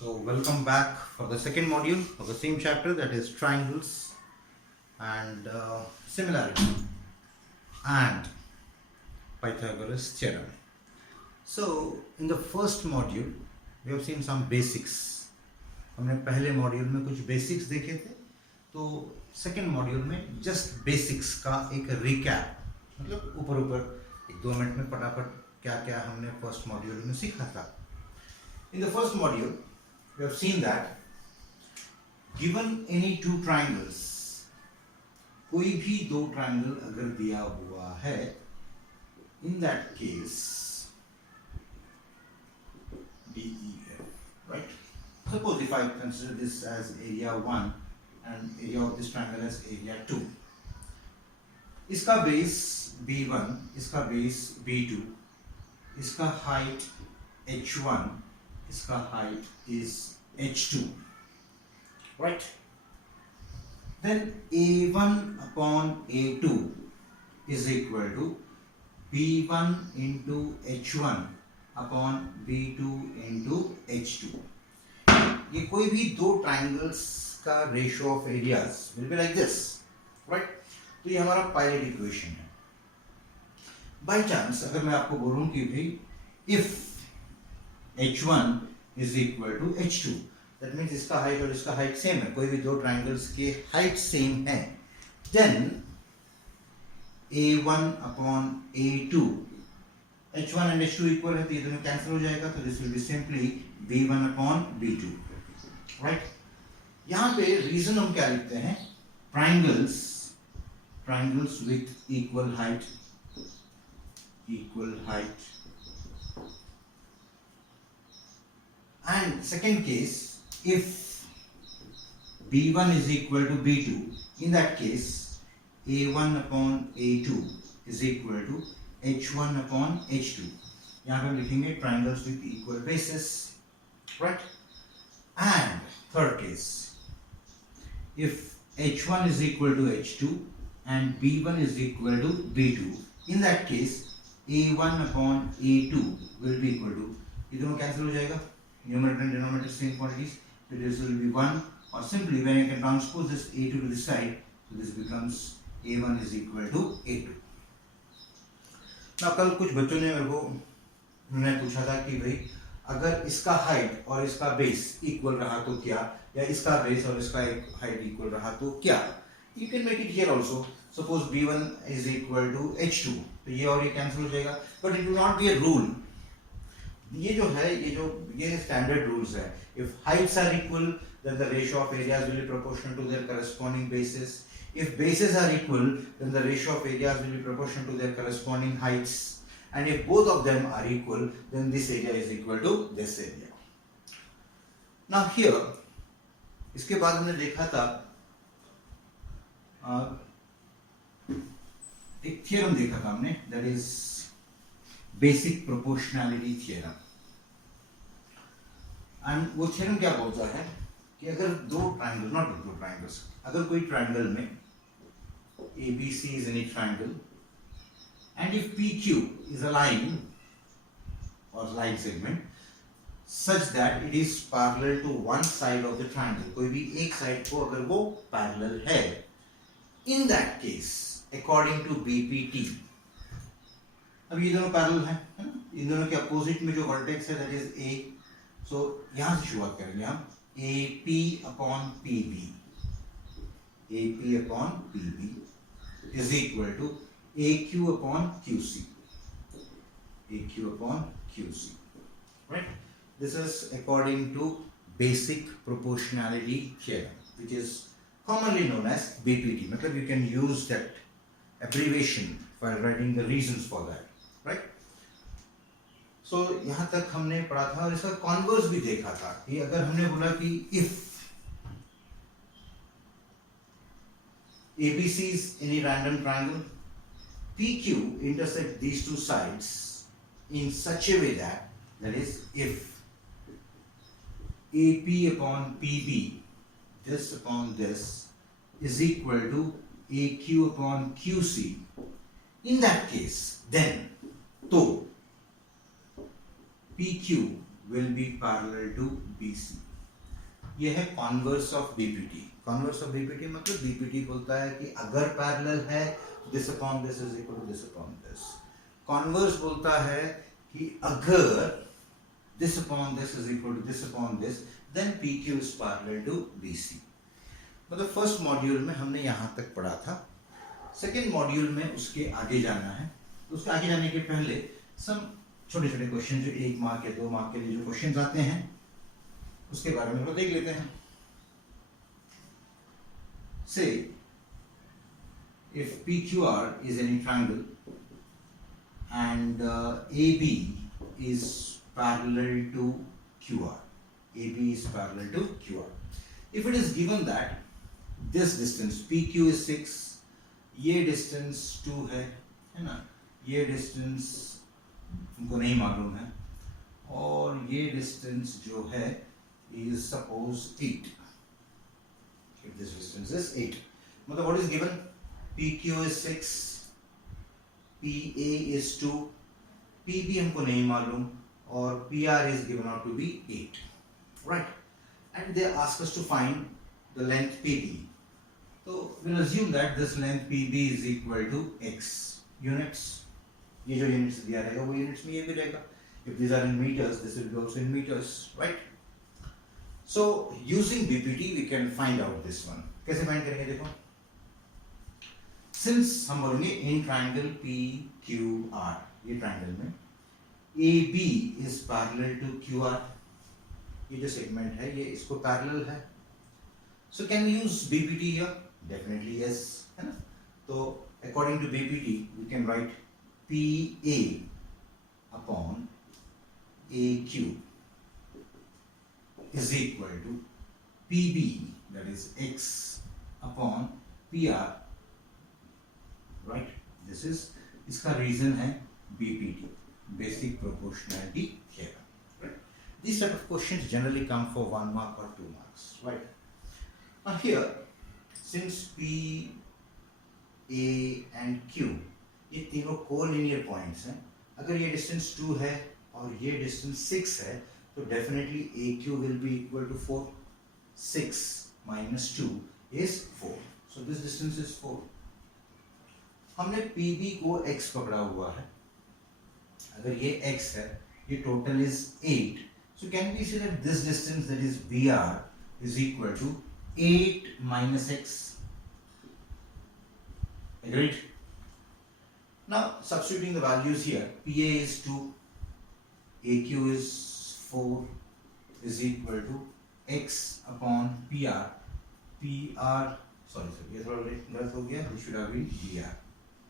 So welcome back for the second module of the same chapter, that is triangles and similarity and Pythagoras theorem. So in the first module we have seen some basics. हमने पहले module में कुछ basics देखे थे, तो second module में just basics का एक रिकैप, मतलब ऊपर ऊपर एक 2 मिनट में फटाफट क्या क्या हमने फर्स्ट मॉड्यूल में सीखा था. In the first module we have seen that given any two triangles, कोई भी दो ट्राइंगल अगर दिया हुआ है, in that case DEF, right? Suppose if I consider this as area 1 and area of this triangle as area 2, इसका base B1, इसका base B2, इसका हाइट H1, इसका height is H2, right? Then A1 upon A2 is equal to B1 into H1 upon B2 into H2. ये कोई भी दो triangles का ratio of areas will be like this, right? तो ये हमारा पायलट इक्वेशन है. बाय चांस अगर मैं आपको बोलूं कि भाई if H1 is equal to H2, that means इसका हाइट और इसका हाइट सेम है, कोई भी दो ट्राइंगल्स के हाइट सेम है, then A1 upon A2, H1 and H2 equal है तो ये दोनों कैंसिल हो जाएगा, तो this will be simply B1 upon B2, right? यहाँ पे रीजन हम क्या लिखते हैं? Triangles with equal height, and second case, if B1 is equal to B2, in that case A1 upon A2 is equal to H1 upon H2. यहाँ पे हम लिखेंगे triangles with equal basis, right? And third case, if H1 is equal to H2 and B1 is equal to B2, in that case A1 upon A2 will be equal to, ये दोनों cancel हो जाएगा, numerator and denominator same quantities, so this will be 1, or simply when I can transpose this A2 to this side, so this becomes A1 is equal to A2. Now कल कुछ बच्चों ने मेरे को पूछा था कि भाई अगर इसका हाइट और इसका बेस इक्वल रहा तो क्या, या इसका बेस और इसका हाइट इक्वल रहा तो क्या. You can make it here also. Suppose B1 is equal to H2, तो ये और ये कैंसिल हो जाएगा, but it will not be a rule. ये जो है, ये स्टैंडर्ड रूल्स है. If heights are equal, then the ratio of areas will be proportional to their corresponding bases. If bases are equal, then the ratio of areas will be proportional to their corresponding heights. And if both of them are equal, then this area is equal to this area. Now here, इसके बाद हमने देखा था एक theorem देखा था हमने, that is basic proportionality theorem. And वो थ्योरम क्या बोलता है कि अगर दो ट्राइंगल्स, अगर कोई ट्राइंगल में ABC is any triangle, and if PQ is a line or line segment such that it is parallel to one side of the triangle, कोई भी एक साइड को अगर वो पैरेलल है, in that case according to BPT, अब ये दोनों पैरेलल हैं, है ना? इन दोनों के अपोजिट में जो वर्टेक्स है दैट इज A, सो यहां से शुरुआत करेंगे हम. AP upon PB is equal to AQ upon QC, right? This is according to basic proportionality theorem, which is commonly known as BPT. मतलब you can use that abbreviation while writing the reasons for that, right? So यहाँ तक हमने पढ़ा था, और इसका converse भी देखा था कि अगर हमने बोला कि if ABC is any random triangle, PQ intersect these two sides in such a way that is if AP upon PB, this upon this, is equal to AQ upon QC, in that case then तो PQ will be parallel to BC. ये है converse of BPT. Converse of BPT मतलब BPT बोलता है कि अगर parallel है this upon this is equal to this upon this. Converse बोलता है कि अगर this upon this is equal to this upon this then PQ is parallel to BC. मतलब फर्स्ट मॉड्यूल में हमने यहाँ तक पढ़ा था. सेकेंड मॉड्यूल में उसके आगे जाना है. तो उसके आगे जाने के पहले सम छोटे छोटे क्वेश्चन जो 1 मार्क या 2 मार्क के लिए जो क्वेश्चन आते हैं उसके बारे में हम देख लेते हैं. Say if PQR is any triangle and AB is parallel to QR. AB is parallel to QR. If it is given that this distance PQ is 6, ये distance 2 है ना, ये distance हमको नहीं मालूम है, और ये distance जो है is suppose 8. If this distance is 8, मतलब what is given? PQ is 6, PA is 2, PB हमको नहीं मालूम, और PR is given out to be 8, right? And they ask us to find the length PB. So we'll assume that this length PB is equal to x units. ये जो units दिया रहेगा वो units में ये भी रहेगा. If these are in meters, this will be also in meters, right? So using BPT we can find out this one. कैसे find करेंगे देखो. Since हम बोलेंगे in triangle PQR, ये triangle में AB is parallel to QR. ये जो segment है ये इसको parallel है. So can we use BPT here? Definitely yes, है ना. तो according to BPT we can write PA upon AQ is equal to PB, that is x upon PR, right? This is इसका reason है BPT, basic proportionality theorem, right? These type of questions generally come for 1 mark or 2 marks, right? Now here, since P, A and Q ये तीनों co-linear points हैं, अगर ये distance 2 है और ये distance 6 है तो definitely AQ will be equal to 4. 6 minus 2 is 4. So this distance is 4. हमने PB को x पकड़ा हुआ है. अगर ये x है, ये total is 8. So can we say that this distance, that is BR, is equal to 8 minus x? Agreed? Now substituting the values here, PA is 2, AQ is 4 is equal to x upon PR. Sorry ये थोड़ा गलत हो गया. This should have been BR.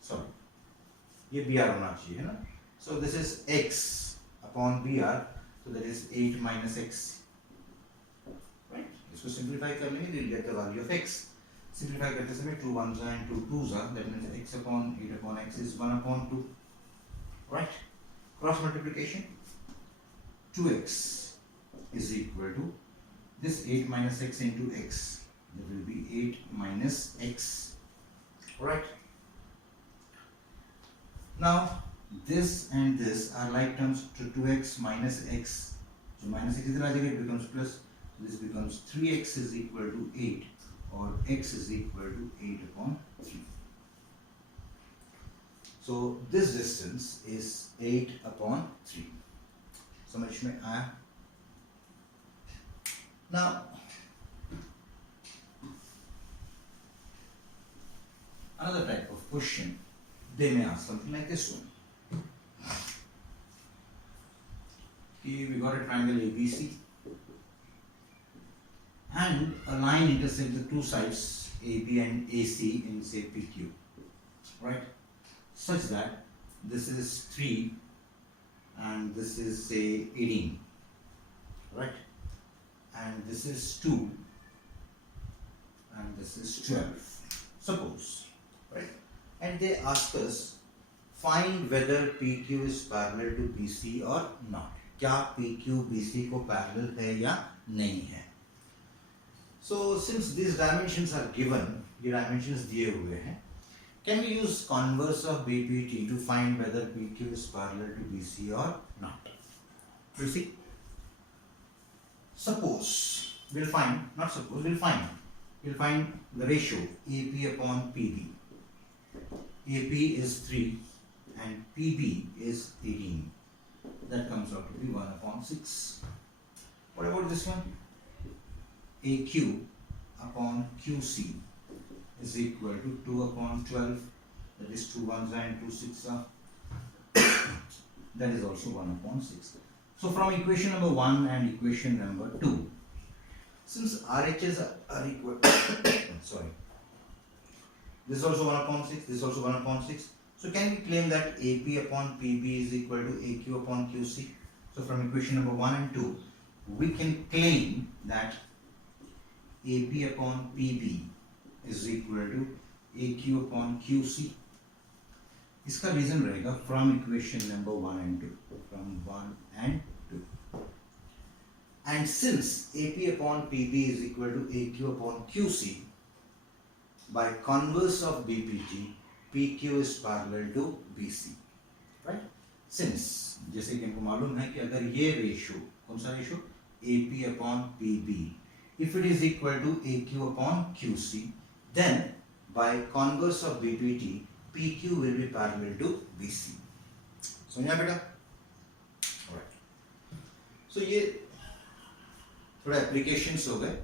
Sorry, ये BR होना चाहिए है ना. So this is x upon BR. So that is 8 minus x. Right? इसको simplify कर लेंगे, we'll get the value of x. Simplify करते समय 2 1s and 2 2s are, that means x upon 8 upon x is 1 upon 2. Right? Cross multiplication. 2x is equal to this 8 minus x into x. That will be 8 minus x. Right? Now this and this are like terms to 2x minus x. So minus x इधर आ जाएगा, it becomes plus. This becomes 3x is equal to 8, or x is equal to 8 upon 3. So this distance is 8 upon 3. समझ में आया? Now another type of question, they may ask something like this one. We got a triangle ABC and a line intersects the two sides AB and AC in say PQ, right? Such that this is 3 and this is say 18, right? And this is 2 and this is 12, suppose, right? And they ask us find whether PQ is parallel to BC or not. क्या PQ BC को parallel है या नहीं है? So since these dimensions are given, ये dimensions दिए हुए हैं, can we use converse of BPT to find whether PQ is parallel to BC or not? You see, suppose we'll find the ratio AP upon PB. AP is 3 and PB is 18. That comes out to be 1 upon 6. What about this one? AQ upon QC is equal to 2 upon 12. That is 2 ones and 2 sixes. That is also 1 upon 6. So from equation number 1 and equation number 2, since RHS are equal, sorry, this is also 1 upon 6, this is also 1 upon 6. So can we claim that AP upon PB is equal to AQ upon QC? So from equation number 1 and 2, we can claim that AP upon PB is equal to AQ upon QC. इसका reason रहेगा from equation number 1 and 2, from 1 and 2. And since AP upon PB is equal to AQ upon QC, by converse of BPT, PQ is parallel to BC, right? Since जैसे कि हमको मालूम है कि अगर ये रेशियो, कौन सा ratio, AP upon PB, if it is equal to AQ upon QC, then by converse of BPT, PQ will be parallel to BC. समझा बेटा? Alright. So ये थोड़ा applications हो गए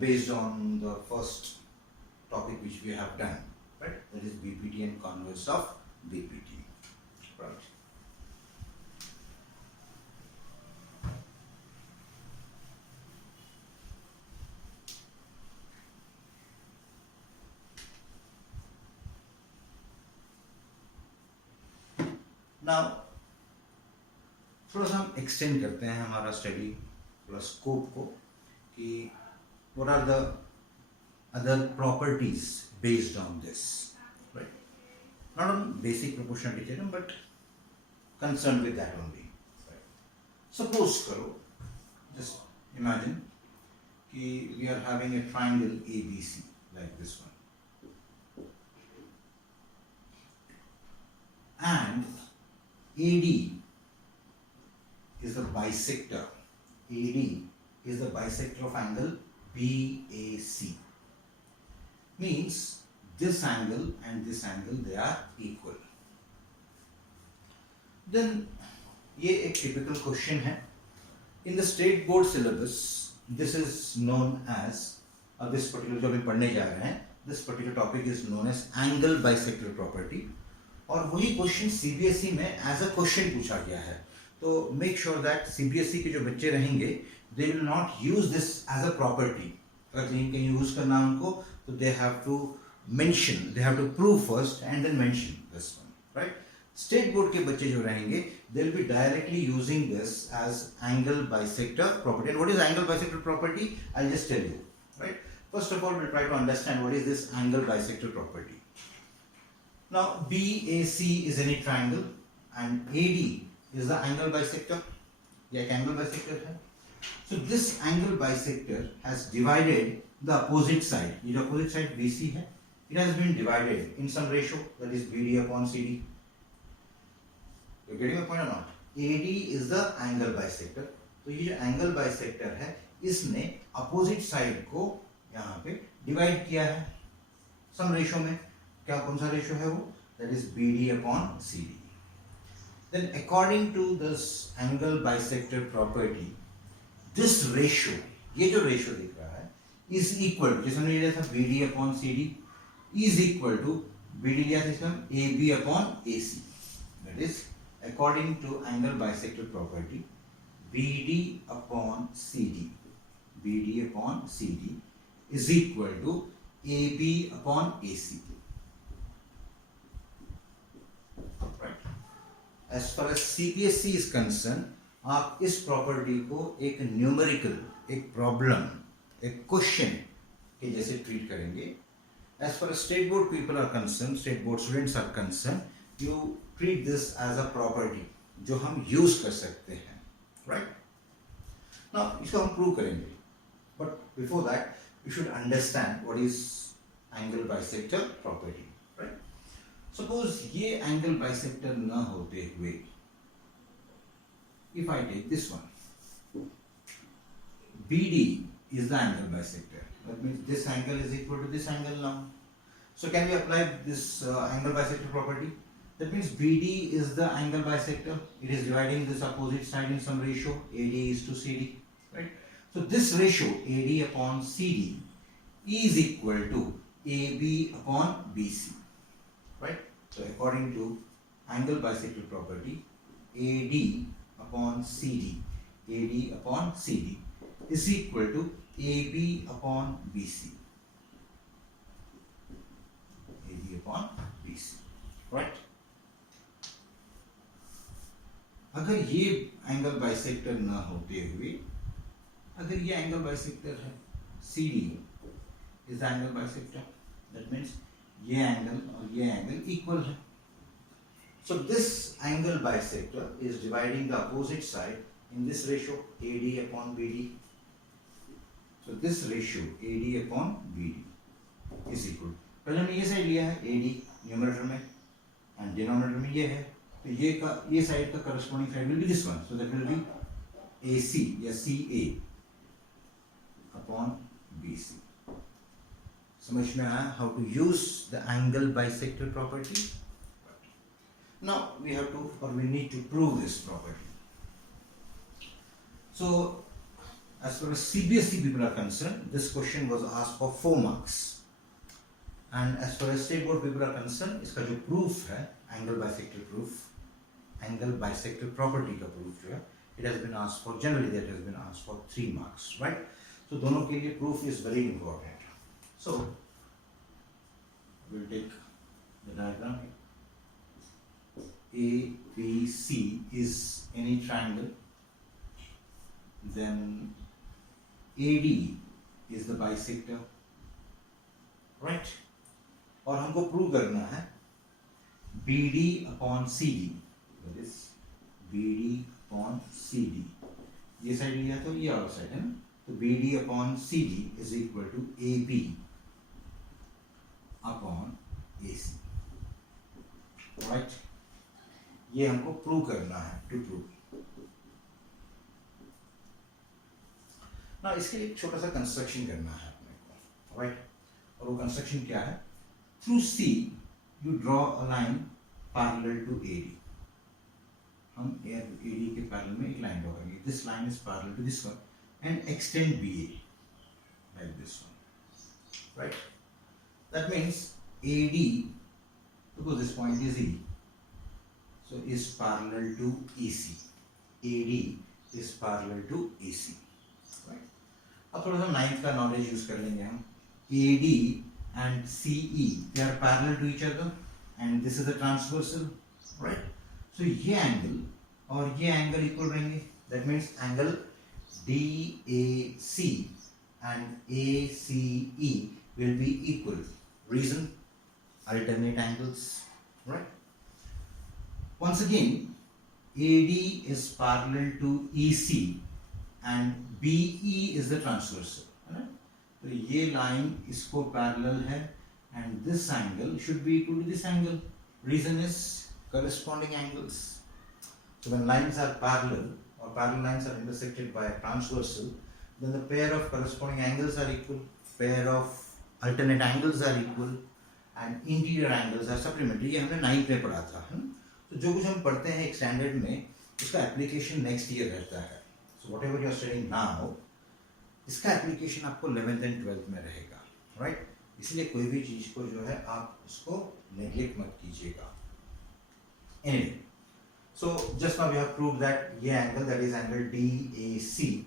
based on the first topic which we have done, right? That is BPT and converse of BPT, right? Now, थोड़ा सा हम extend करते हैं हमारा स्टडी थोड़ा स्कोप को कि what are the other properties based on this, right? Not on basic proportionality theorem, but concerned with that only, right? Suppose करो, just imagine कि we are having a triangle ABC like this one, and AD is the bisector. AD is the bisector of angle BAC. Means this angle and this angle, they are equal. Then ये एक typical question है. In the state board syllabus, this is known as this particular जो अभी पढ़ने जा रहे हैं, this particular topic is known as angle bisector property. और वही क्वेश्चन सीबीएसई में एज अ क्वेश्चन पूछा गया है. तो मेक श्योर दैट सीबीएसई के जो बच्चे रहेंगे they will not use this as a property. अगर कहीं यूज करना है उनको तो they have to mention, they have to prove first and then mention this one, right? State board के बच्चे जो रहेंगे they will be directly using this as angle bisector property. And what is angle bisector property? I will just tell you, right? First of all we try to understand what is this angle bisector property. Now BAC is any triangle and AD is the angle bisector. ये एक angle bisector है. So this angle bisector has divided the opposite side. ये जो opposite side BC है, it has been divided in some ratio, that is BD upon CD. You're getting my point or not? AD is the angle bisector. तो ये जो angle bisector है, इसने opposite side को यहाँ पे divide किया है some ratio में. क्या कौन सा रेशियो है वो? That is BD upon CD. Then according to this angle bisector property, this ratio, ये जो रेशियो दिख रहा है, is equal to, जैसे हमने लिया था BD upon CD, is equal to BD लिया था इसमें AB upon AC. That is according to angle bisector property, BD upon CD is equal to AB upon AC. As far as CBSE is concerned, आप इस property को एक numerical, एक problem, एक question के जैसे ट्रीट करेंगे. As far as state board people are concerned, state board students are concerned, you treat this as a property जो हम यूज कर सकते हैं, right? Now इसको हम प्रूव करेंगे, but before that you should understand what is angle bisector property, right? Suppose ये angle bisector न होते हुए, if I take this one, BD is the angle bisector. That means this angle is equal to this angle now. So can we apply this angle bisector property? That means BD is the angle bisector. It is dividing this opposite side in some ratio. AD is to CD, right? So this ratio AD upon CD is equal to AB upon BC, right? So according to angle bisector property, AD upon CD is equal to AB upon BC. AB upon BC, right? अगर ये angle bisector ना होते हुए अगर ये angle bisector है CD is the angle bisector, that means ये angle और ये एंगल इक्वल है. So this angle bisector is dividing the opposite side in this ratio AD upon BD. So this ratio AD upon BD is equal. पहले हमने ये side लिया है AD numerator में and डिनोमिनेटर में ये है, तो ये साइड का corresponding side will be this one. So that will be AC या CA upon BC. समझ में आया how to use the angle bisector property? Now we have to or we need to prove this property. So as far as CBSE people are concerned, this question was asked for 4 marks. And as far as state board people are concerned, इसका जो proof है angle bisector proof, angle bisector property का proof जो है, it has been asked for, generally that has been asked for 3 marks, right? So दोनों के लिए proof is very important. So we'll take the diagram. ABC is any triangle, then AD is the bisector, right? और हमको prove करना है BD upon CD, that is BD upon CD. ये side लिया तो ये और साइड है ना, तो BD upon CD is equal to AB upon AC, right? ये हमको प्रूव करना है, टू प्रूव. ना इसके लिए छोटा सा कंस्ट्रक्शन करना है अपने को, राइट? और वो कंस्ट्रक्शन क्या है? Through C you draw a line parallel to AD. हम AD के पैरेलल में एक लाइन ड्रॉ करेंगे. This line is parallel to this one and extend BA like this one, right? That means AD, because this point is E, so is parallel to AC. AD is parallel to AC, right? अब थोड़ा सा 9th का knowledge use कर लेंगे हम. AD and CE, they are parallel to each other and this is a transversal, right? So ये angle और ये एंगल इक्वल रहेंगे. That means angle DAC and ACE will be equal. Reason? Alternate angles, right? Once again, AD is parallel to EC and BE is the transversal, right? तो ये line इसको parallel है and this angle should be equal to this angle. Reason is corresponding angles. So when lines are parallel or parallel lines are intersected by a transversal, then the pair of corresponding angles are equal, pair of alternate angles are equal and interior angles are supplementary. ये हमने 9th में पढ़ा था. तो जो कुछ हम पढ़ते हैं एक स्टैंडर्ड में, उसका एप्लीकेशन नेक्स्ट ईयर रहता है. So whatever you are studying now, इसका एप्लीकेशन आपको 11th एंड 12th में रहेगा, राइट? इसलिए कोई भी चीज को जो है आप उसको नेग्लेक्ट मत कीजिएगा. Anyway, so just now we have prove that ये angle, that is angle DAC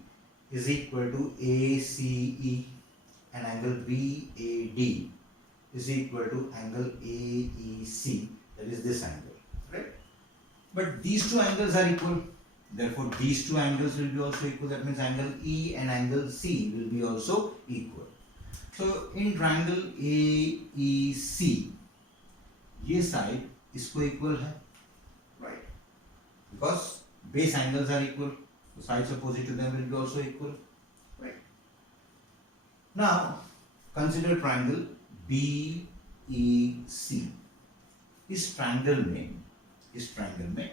is equal to ACE and angle BAD is equal to angle AEC, that is this angle, right? But these two angles are equal, therefore these two angles will be also equal. That means angle E and angle C will be also equal. So in triangle AEC, ये side इसको equal है, right? Because base angles are equal, the sides opposite to them will be also equal, right? Now consider triangle BEC. इस triangle में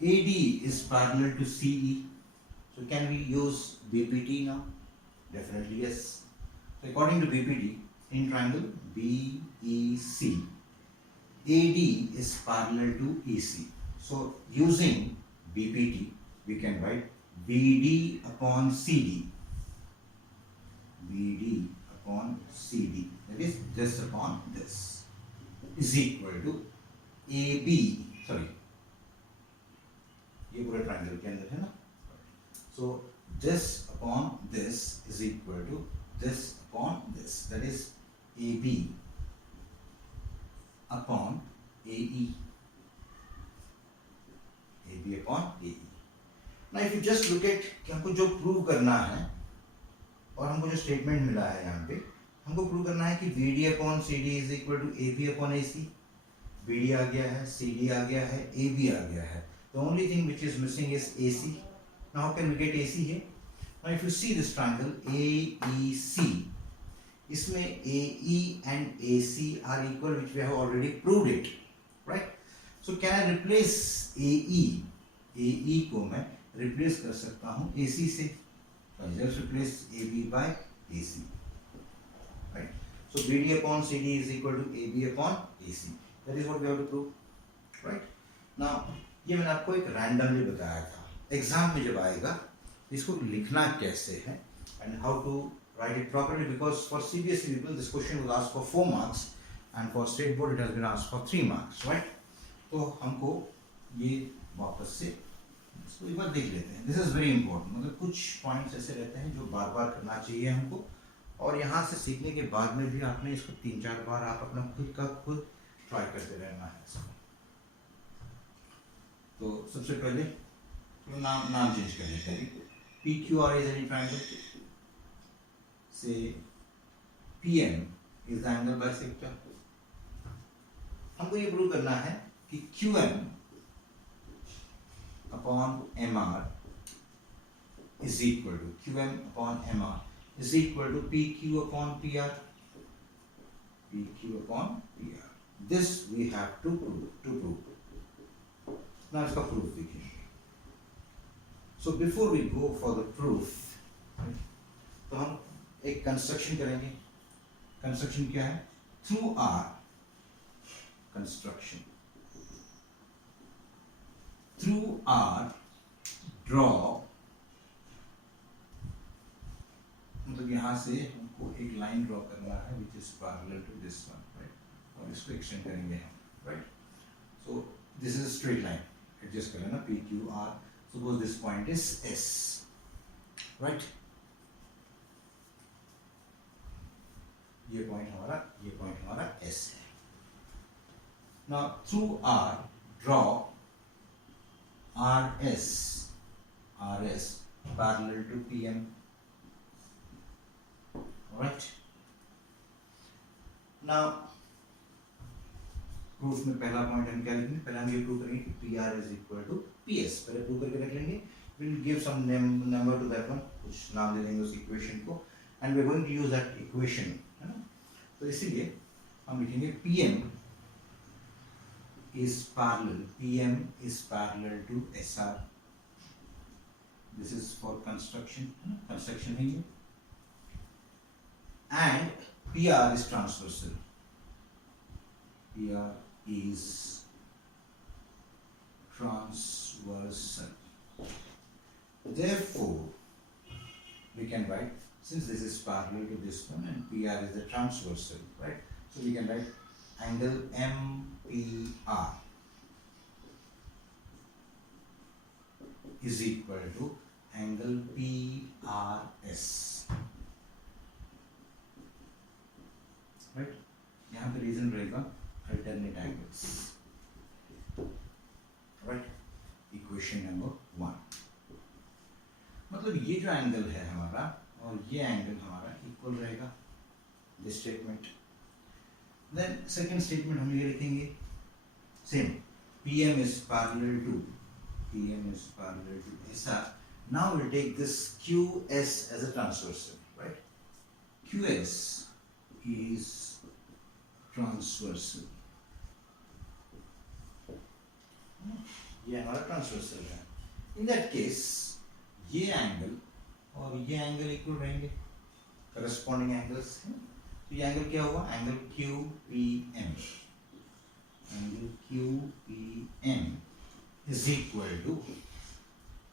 AD is parallel to CE, So can we use BPT now? Definitely yes. So according to BPT, in triangle BEC, AD is parallel to EC. So using BPT, we can write BD upon CD. BD upon CD, that is this upon this, is equal to AB, sorry, ये पूरे triangle के अंदर है ना, so this upon this is equal to this upon this, that is AB upon AE, AB upon AE. Now if you just look at कि हमको जो prove करना है और हमको जो स्टेटमेंट मिला है यहाँ पे, हमको प्रूव करना है कि BD upon CD is equal to AB upon AC. BD आ गया है, CD आ गया है, AB आ गया है. The only thing which is missing is AC. Now how can we get AC here? Now if you see this triangle AEC, इसमें AE and AC are equal, which we have already proved it, right? So can I replace AE? AE को मैं replace कर सकता हूँ AC से. So just replace AB by AC, right? So BD upon CD is equal to AB upon AC. That is what we have to prove, right? Now ये मैंने आपको एक randomly बताया था. एग्जाम में जब आएगा इसको लिखना कैसे है and how to write it properly, because for CBSE people this question was asked for 4 marks and for state board it has been asked for 3 marks, right? तो हमको ये वापस से इसको एक बार देख लेते हैं. This is very important. मतलब कुछ पॉइंट्स ऐसे रहते हैं जो बार बार करना चाहिए हमको, और यहाँ से सीखने के बाद में भी आपने इसको 3-4 बार आप अपना खुद का खुद ट्राई करते रहना है इसको. तो सबसे पहले तो नाम चेंज कर लेते हैं. PQR is any triangle. Say PM is the angle bisector. हमको ये प्रूव करना है कि QM upon MR is equal to QM upon MR is equal to PQ upon PR. PQ upon PR. This we have to prove. Now इसका proof देखिए. So before we go for the proof, तो हम एक construction करेंगे. Construction क्या है? Through R construction. Through R draw, मतलब यहाँ से हमको एक लाइन ड्रॉ करना है which is parallel to this one, right? और इसको एक्सटेंड करेंगे हम, right? So this is a straight line. Adjust करें ना PQR. Suppose this point is S, right? ये पॉइंट हमारा S है. Now through R draw RS parallel to PM. Alright. Now proof में पहला पॉइंट हम क्या लिखेंगे? पहले हम ये प्रूव करेंगे कि PR is equal to PS. पहले प्रूव करके रख लेंगे. We'll give some number to that one. कुछ नाम दे देंगे उस इक्वेशन को, and we're going to use that equation, है ना? तो इसीलिए हम लिखेंगे PM is parallel to SR. This is for construction है ये. And PR is transversal. PR is transversal. Therefore, we can write, since this is parallel to this one and PR is the transversal, right? So we can write angle MPR is equal to angle PRS, right? यहाँ पे reason रहेगा alternate angles, right? Equation number 1. मतलब ये जो angle है हमारा और ये एंगल हमारा इक्वल रहेगा. This statement. Then second statement हम ये लिखेंगे same. PM is parallel to SR. Now we'll take this QS as a transversal, right? QS is transversal. ये हमारा ट्रांसवर्सल है. इन दैट केस ये एंगल और ये एंगल इक्वल रहेंगे, करस्पॉन्डिंग एंगल्स हैं। तो ये एंगल क्या हुआ, angle QPM, angle QPM is equal to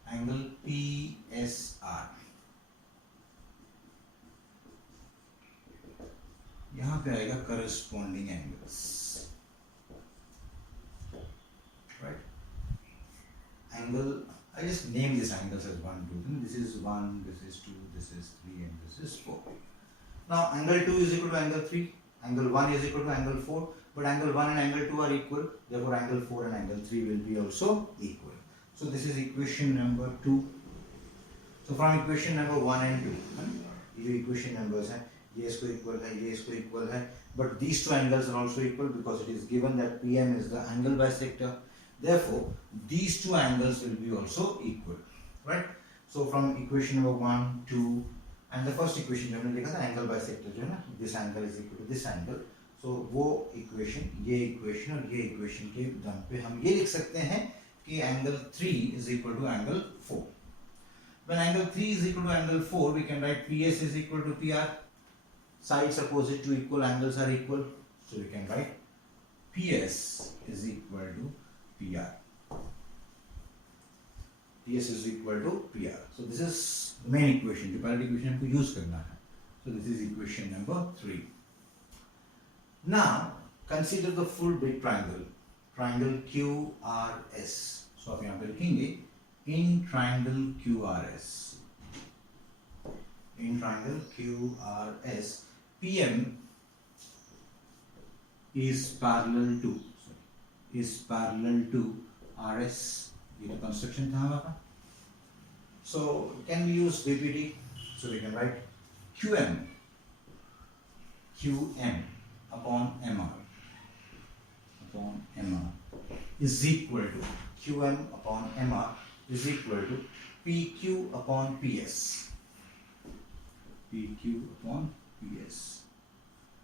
angle PSR। यहां पे आएगा corresponding angles, right. Angle, I just name these angles as 1, 2, this is 1, this is 2, this is 3, and this is 4. Now angle 2 is equal to angle 3, angle 1 is equal to angle 4, but angle 1 and angle 2 are equal, therefore angle 4 and angle 3 will be also equal. So this is equation number 2. So from equation number 1 and 2, ये equation numbers हैं, ये इसको equal है, ये इसको equal है, but these two angles are also equal because it is given that PM is the angle bisector. Therefore, these two angles will be also equal, right? So from equation number 1, 2, and the first equation हमने देखा था angle bisector जो है ना, this angle is equal to this angle. So वो equation, ये equation और ये equation के दम पे हम ये लिख सकते हैं कि angle 3 is equal to angle 4. When angle 3 is equal to angle 4, we can write PS is equal to PR. Sides opposite to equal angles are equal, so we can write PS is equal to PR. PS is equal to PR. So this is the main equation. जो पहली equation हमको use करना है. So this is equation number 3. Now consider the full big triangle, triangle QRS. So आप यहाँ पे लिखेंगे in triangle QRS. In triangle QRS, PM is parallel to RS. ये तो कंस्ट्रक्शन था हमारा. So can we use BPD? So we can write QM upon MR is equal to QM upon MR is equal to PQ upon PS. PQ upon PS.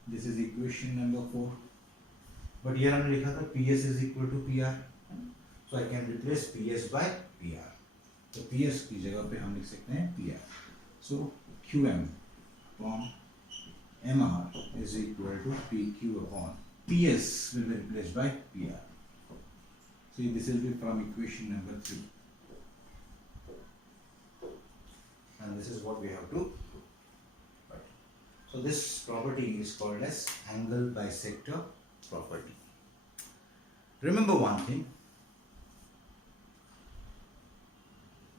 This is equation number 4. But here हमने लिखा था PS is equal to PR. So I can replace PS by PR. तो PS की जगह पे हम लिख सकते हैं PR. So QM upon MR is equal to PQ upon PS will be replaced by PR. So this will be from equation number 3. And this is what we have to write. So this property is called as angle bisector property. Remember one thing.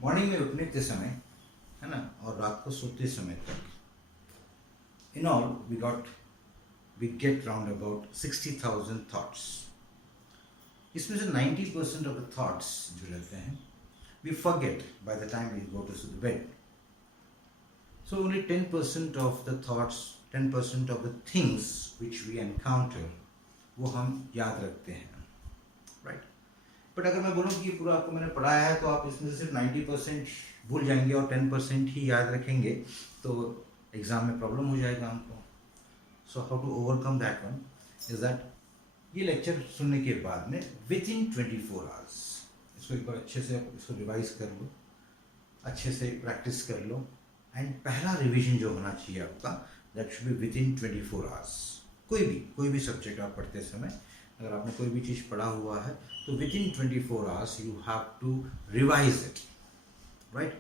Morning में उठने के समय है ना, और रात को सोते समय तक in all we get round about 60,000 thoughts. इसमें से 90% ऑफ द थॉट्स जो रहते हैं we forget by the time we go to the bed. So only 10% of the thoughts, 10% of the things which we encounter वो हम याद रखते हैं, राइट. बट अगर मैं बोलूँ कि पूरा आपको मैंने पढ़ाया है तो आप इसमें से सिर्फ 90% भूल जाएंगे और 10% ही याद रखेंगे, तो एग्ज़ाम में प्रॉब्लम हो जाएगा हमको. So how to overcome that one is that ये लेक्चर सुनने के बाद में विद इन 24 आवर्स इसको एक बार अच्छे से इसको रिवाइज कर लो, अच्छे से प्रैक्टिस कर लो, एंड पहला रिविजन जो होना चाहिए आपका that should be with in 24 hours. कोई भी सब्जेक्ट आप पढ़ते समय अगर आपने कोई भी चीज़ पढ़ा हुआ है तो within 24 hours you have to revise it, right.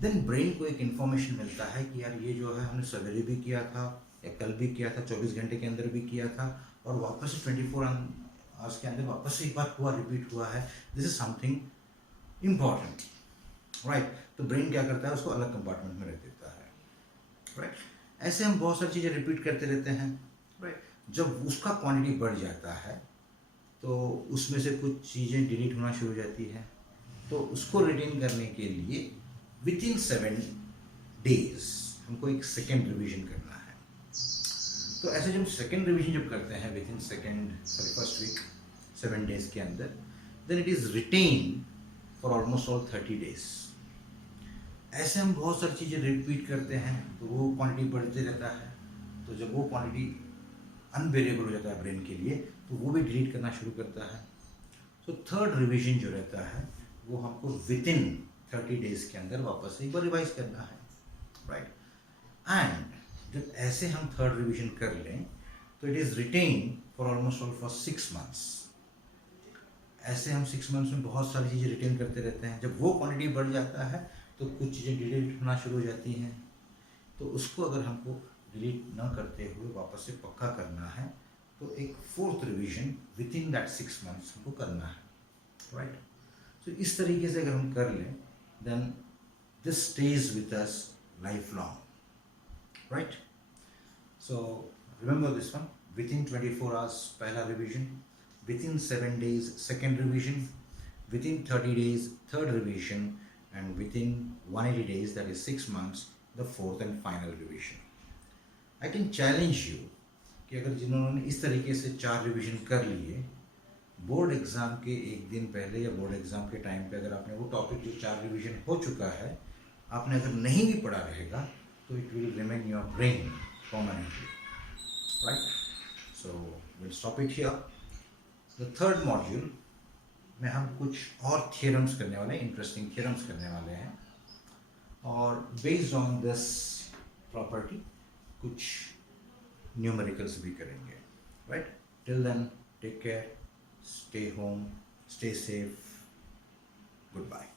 Then brain को एक इन्फॉर्मेशन मिलता है कि यार ये जो है हमने सवेरे भी किया था या कल भी किया था, 24 घंटे के अंदर भी किया था, और वापस से 24 आवर्स के अंदर वापस से एक बार हुआ, रिपीट हुआ है. This is something important, right. तो ब्रेन क्या करता है, उसको अलग कंपार्टमेंट में रख देता है, राइट. ऐसे हम बहुत सारी चीज़ें रिपीट करते रहते हैं, राइट. जब उसका क्वांटिटी बढ़ जाता है तो उसमें से कुछ चीज़ें डिलीट होना शुरू हो जाती है. तो उसको रिटेन करने के लिए विद इन 7 days हमको एक सेकेंड रिवीजन करना है. तो ऐसे जब सेकेंड रिवीजन जब करते हैं within first week 7 days के अंदर, then it is retained for almost all 30 days. ऐसे हम बहुत सारी चीज़ें रिपीट करते हैं तो वो क्वांटिटी बढ़ते रहता है. तो जब वो क्वांटिटी अनबेरेबल हो जाता है ब्रेन के लिए तो वो भी डिलीट करना शुरू करता है. तो थर्ड रिवीजन जो रहता है वो हमको विद इन 30 डेज के अंदर वापस एक बार रिवाइज करना है, राइट। एंड जब ऐसे हम थर्ड रिवीजन कर लें तो it is retained for almost all for 6 months. ऐसे हम 6 मंथ्स में बहुत सारी चीज़ें रिटेन करते रहते हैं। जब वो क्वांटिटी बढ़ जाता है तो कुछ चीज़ें डिलीट होना शुरू हो जाती हैं, तो उसको अगर हमको डिलीट ना करते हुए वापस से पक्का करना है तो एक fourth revision with in that 6 months हमको करना है, राइट। तो इस तरीके से अगर हम कर लें then this stage with us lifelong, right. So remember this one, within 24 hours पहला revision, within 7 days second revision, within 30 days third revision, and within 180 days, that is 6 months, the fourth and final revision. I can challenge you कि अगर जिन्होंने इस तरीके से 4 revision कर लिए, board exam के एक दिन पहले या बोर्ड एग्ज़ाम के टाइम पे अगर आपने वो टॉपिक जो 4 रिवीजन हो चुका है आपने अगर नहीं भी पढ़ा रहेगा तो it will remain your brain permanently, right. So will stop it here. The third module में हम कुछ और थियरम्स करने वाले हैं, इंटरेस्टिंग थियरम्स करने वाले हैं, और बेस्ड ऑन दिस प्रॉपर्टी कुछ न्यूमेरिकल्स भी करेंगे, right. Till then take care, stay home, stay safe, goodbye.